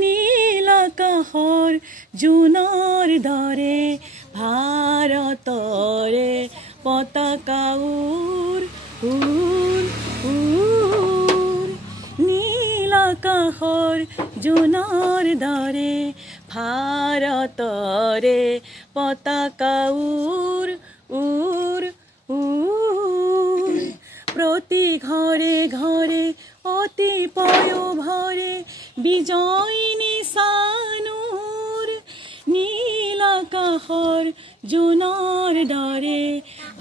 নীল আকাশৰ জোনৰ দৰে ভাৰতৰে পতাকা উৰ উৰ উৰ নীল আকাশৰ জোনৰ দৰে ভাৰতৰে পতাকা উৰ উৰ উৰ প্ৰতি ঘৰে ঘৰে অতি পয়োভৰে বিজয় নিশানুৰ নীল আকাশৰ জোনৰ দৰে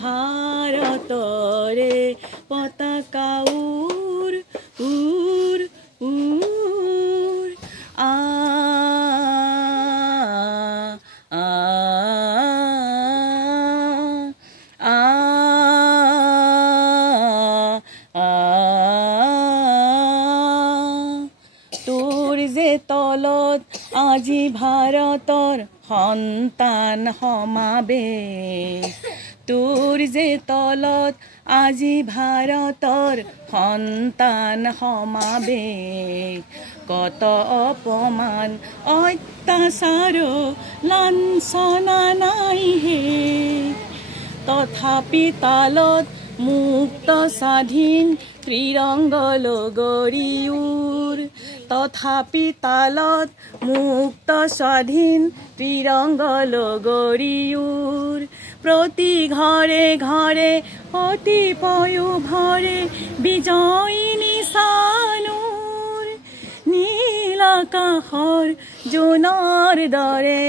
ভাৰতৰে পতাকা উৰ উৰ উৰ আ আ আ তোৰ যে তলত আজি ভাৰতৰ সন্তান সমাবেশ তোৰ যে তলত আজি ভাৰতৰ সন্তান সমাবেশ কত অপমান অত্যাচাৰ লাঞ্ছনা নাই হে তথাপি তালত মুক্ত স্বাধীন ত্ৰিৰংগ লগৰী উৰ তথাপি তালত মুক্ত স্বাধীন ত্ৰিৰংগ লগৰী উৰ প্ৰতি ঘৰে ঘৰে অতি পয়োভৰে বিজয় নিশানুৰ নীল আকাশৰ জোনৰ দৰে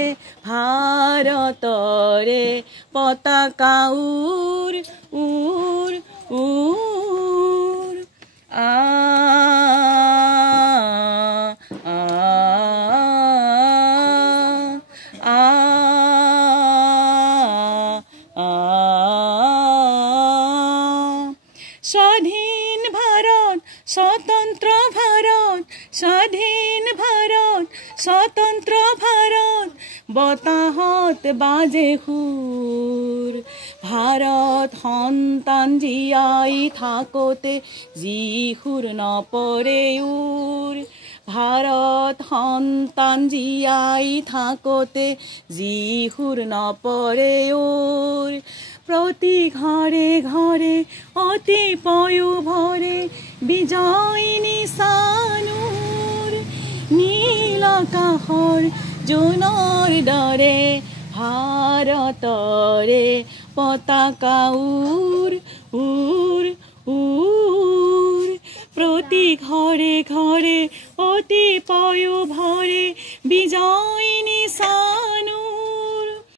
ভাৰতৰে পতাকা উৰ উৰ উৰ আ আ আ আ স্বাধীন ভাৰত স্বতন্ত্ৰ ভাৰত স্বাধীন ভাৰত স্বতন্ত্ৰ ভাৰত বতাহত বাজে সুৰ ভাৰত সন্তান জীয়াই থাকোতে যি সুৰ নপৰে উৰ ভাৰত সন্তান জীয়াই থাকোতে যি সুৰ নপৰে উৰ প্ৰতি ঘৰে ঘৰে অতি পয়োভৰে বিজয় নিশানুৰ নীল আকাশৰ জোনৰ দৰে ভাৰতৰে পতাকা উৰ উৰ উৰ প্ৰতি ঘৰে ঘৰে অতি পয়োভৰে বিজয়